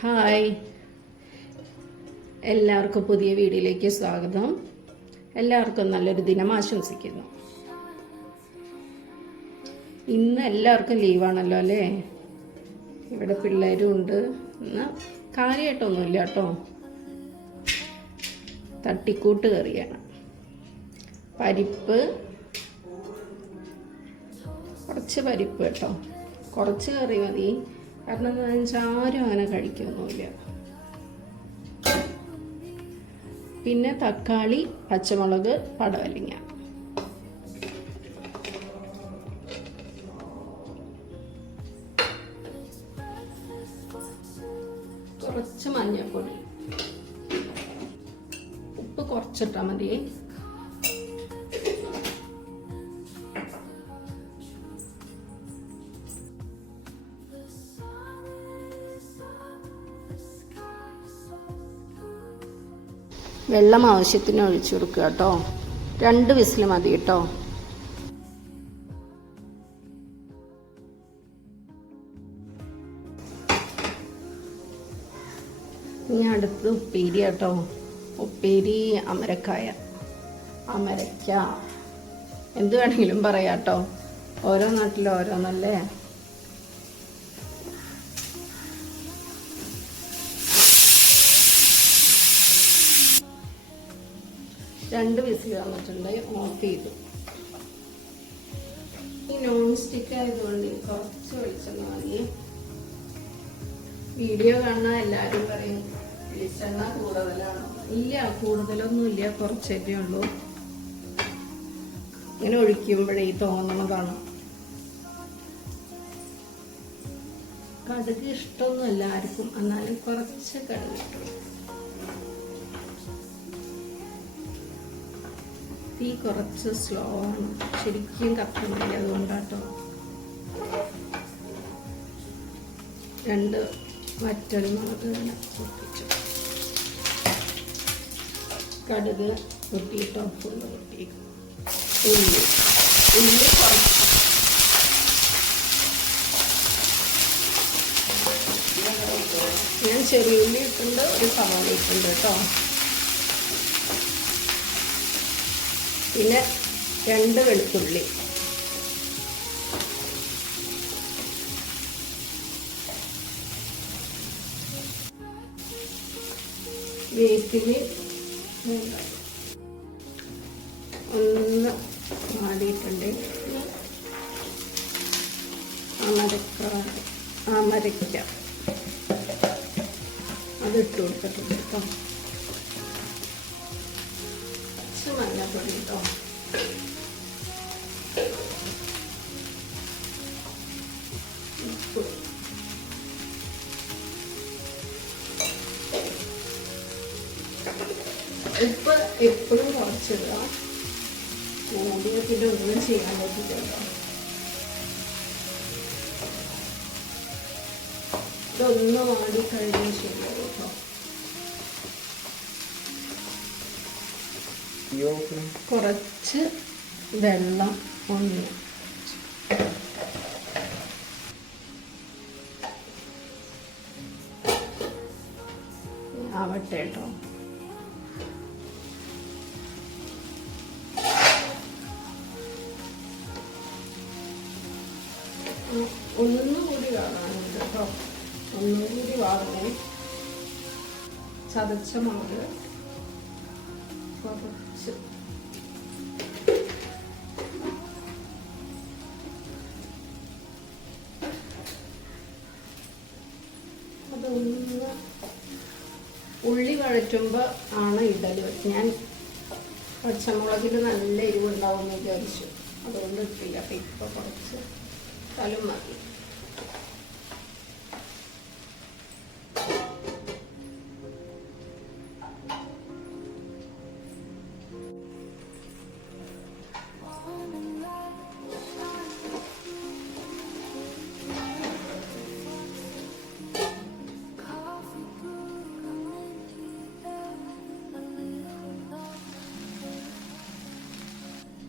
Hi. എല്ലാവർക്കും പുതിയ വീഡിയോയിലേക്ക് സ്വാഗതം. എല്ലാവർക്കും നല്ലൊരു ദിനം ആശംസിക്കുന്നു. ഇന്ന് എല്ലാവർക്കും ലീവാണല്ലോ അല്ലേ? ഇവിടെ പിള്ളേരും ഉണ്ട് ഇന്ന് കാര്യമായിട്ടൊന്നുമില്ല കേട്ടോ. തട്ടിക്കൂട്ട് കറിയാണ്. പരിപ്പ്. കുറച്ച് പരിപ്പ് കേട്ടോ. കുറച്ച് കറി മതി. കാരണം എന്താണെന്ന് വെച്ചാൽ ആരും അങ്ങനെ കഴിക്കൊന്നുമില്ല. പിന്നെ തക്കാളി പച്ചമുളക് പടവലിങ്ങ. കുറച്ച് മഞ്ഞൾപ്പൊടി ഉപ്പ് കുറച്ചിട്ടാൽ മതിയേ. വെള്ളം ആവശ്യത്തിന് ഒഴിച്ചു കൊടുക്കുക കേട്ടോ. രണ്ട് വിസിൽ മതി കേട്ടോ. ഇനി അടുത്ത് ഉപ്പേരി കേട്ടോ. ഉപ്പേരി അമരക്കായ. അമരക്ക. എന്ത് വേണമെങ്കിലും പറയാം കേട്ടോ. ഓരോ നാട്ടിലും ഓരോന്നല്ലേ? രണ്ട് വിസിൽ വന്നിട്ടുണ്ട് ഓഫ് ചെയ്തു. ഈ നോൺ സ്റ്റിക്ക് ആയതുകൊണ്ട് കുറച്ച് വെളിച്ചെണ്ണ വാങ്ങി വീഡിയോ കാണാൻ എല്ലാവരും പറയും വെളിച്ചെണ്ണ കൂടുതലാണോ? ഇല്ല കൂടുതലൊന്നും ഇല്ല. കുറച്ചല്ലേ ഉള്ളൂ. ഇങ്ങനെ ഒഴിക്കുമ്പോഴേ തോന്നണതാണ് കടുക് ഇഷ്ടമൊന്നുമല്ല ആർക്കും. എന്നാലും കുറച്ച് കടുക് ഇട്ടുള്ളൂ തീ കുറച്ച് സ്ലോ ആണ്. ശരിക്കും കത്തുന്നില്ല അതുകൊണ്ടാട്ടോ. രണ്ട് വറ്റൽ മുളക് ഇങ്ങനെ പൊട്ടിച്ചു. കടുക് പൊട്ടിയിട്ടോ ഫുള്ള് പൊട്ടി ഉള്ളി. ഉള്ളി കുറച്ച്. ഞാൻ ചെറിയ ഉള്ളി ഇട്ടുണ്ട് ഒരു സവാള ഇട്ടുണ്ട് കേട്ടോ. പിന്നെ രണ്ട് വെളുത്തുള്ളി. വേപ്പിന് ഒന്ന് മാടിയിട്ടുണ്ട് അമരക്ക അമരക്ക അതിട്ട് കൊടുത്തിട്ടുണ്ട് കേട്ടോ. കുറച്ച് മഞ്ഞപ്പൊടി കേട്ടോ ഉപ്പ് ഉപ്പ് എപ്പോഴും കുറച്ചിടുക മൂടിയത്തിൻ്റെ ഒന്നും ചെയ്യാൻ പറ്റില്ലല്ലോ ഇതൊന്ന് മാടി കഴിഞ്ഞ് ശരിയാവും കേട്ടോ കുറച്ച് വെള്ളം ഒന്ന് ആവട്ടെ കേട്ടോ. കൂടി വാങ്ങാനുണ്ട് കേട്ടോ. ഒന്നും കൂടി വാങ്ങണേ ചതച്ച മുളക് കുറച്ച് അതൊന്ന് ഉള്ളി വഴറ്റുമ്പോൾ ആണ് ഇഡലി ഞാൻ പച്ചമുളകിൽ നല്ല എരിവുണ്ടാവും എന്ന് വിചാരിച്ചു. അതുകൊണ്ട് ഇട്ടില്ല. അപ്പം ഇപ്പോൾ കുറച്ച് സ്ഥലം മതി.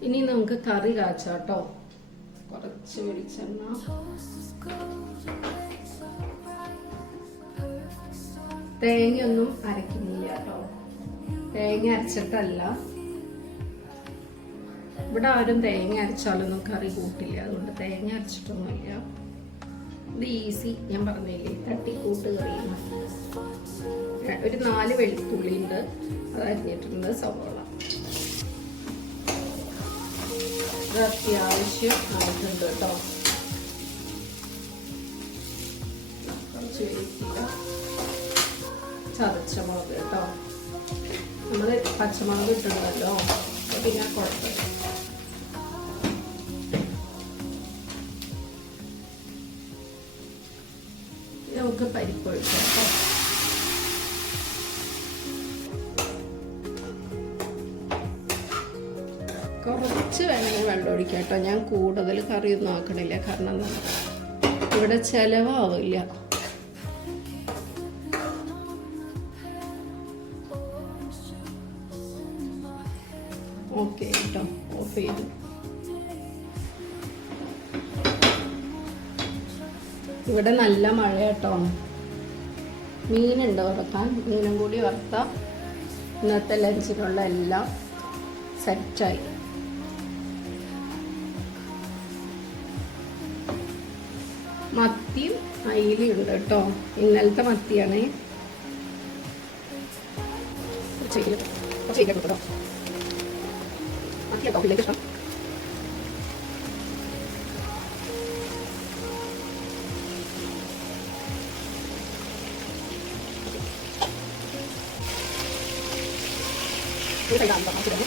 ഇനി നമുക്ക് കറി കാച്ചാട്ടോ. കുറച്ച് വെളിച്ചെണ്ണ. തേങ്ങയൊന്നും അരക്കുന്നില്ല കേട്ടോ. തേങ്ങ അരച്ചിട്ടല്ല. ഇവിടെ ആരും തേങ്ങ അരച്ചാലൊന്നും കറി കൂട്ടില്ല. അതുകൊണ്ട് തേങ്ങ അരച്ചിട്ടൊന്നുമില്ല. ഇത് ഈസി. ഞാൻ പറഞ്ഞില്ലേ തട്ടിക്കൂട്ട് കറിയാണ്. ഒരു നാല് വെളുത്തുള്ളി ഉണ്ട് അത് അരിഞ്ഞിട്ടുണ്ട് സവോള. ഇത് അത്യാവശ്യം ആയിട്ടുണ്ട് കേട്ടോ. ചതച്ച മുളക് കേട്ടോ. നമ്മൾ പച്ചമുളക് ഇട്ടുണ്ടല്ലോ പിന്നെ കുഴപ്പമില്ല. നമുക്ക് പരിപ്പ് ഒഴിക്കാം കേട്ടോ. ഒഴിക്കാം കേട്ടോ ഞാൻ കൂടുതൽ കറിയൊന്നും ആക്കണില്ല. കാരണം ഇവിടെ ചിലവാവില്ല. ഓക്കെ കേട്ടോ. ഓഫ് ചെയ്തു. ഇവിടെ നല്ല മഴ കേട്ടോ മീനുണ്ട് വറുക്കാൻ. മീനും കൂടി വറുത്ത. ഇന്നത്തെ ലഞ്ചിനുള്ള എല്ലാം സെറ്റായി മത്തിയും അയിലും ഉണ്ട് കേട്ടോ. ഇന്നലത്തെ മത്തിയാണേ. കുറച്ച് അയില കൊടുത്തോ മത്തി കേട്ടോ. ഇഷ്ടം? ഒരു കൈ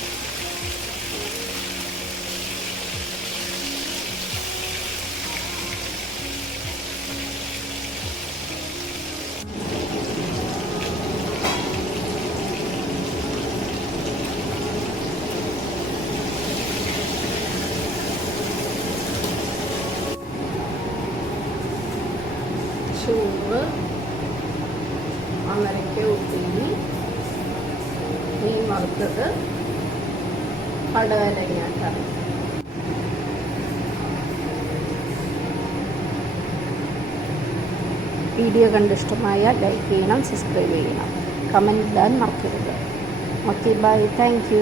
ചോറ് അമരക്ക ഉപ്പേരി. മീൻ വറുത്തത്. പടവലങ്ങ കറി. വീഡിയോ കണ്ടിഷ്ടമായാൽ ലൈക്ക് ചെയ്യണം സബ്സ്ക്രൈബ് ചെയ്യണം. കമന്റ് ഇടാൻ മറക്കരുത്. Okay bye. താങ്ക്